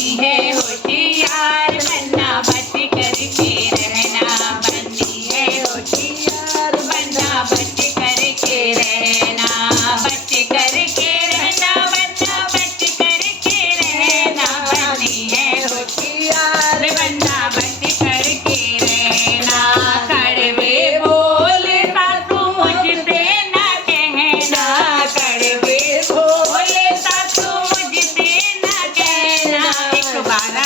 बननी है होशियार, बनना बच करके रहना, बननी है होशियार, बनना बच करके रहना, बच करके रहना, बनना बच करके रहना, बननी है होशियार, बनना बच करके रहना। कड़वे बोले सासू मुझसे न कहना, कड़वे बोले सासू मुझसे न कहना, एक बार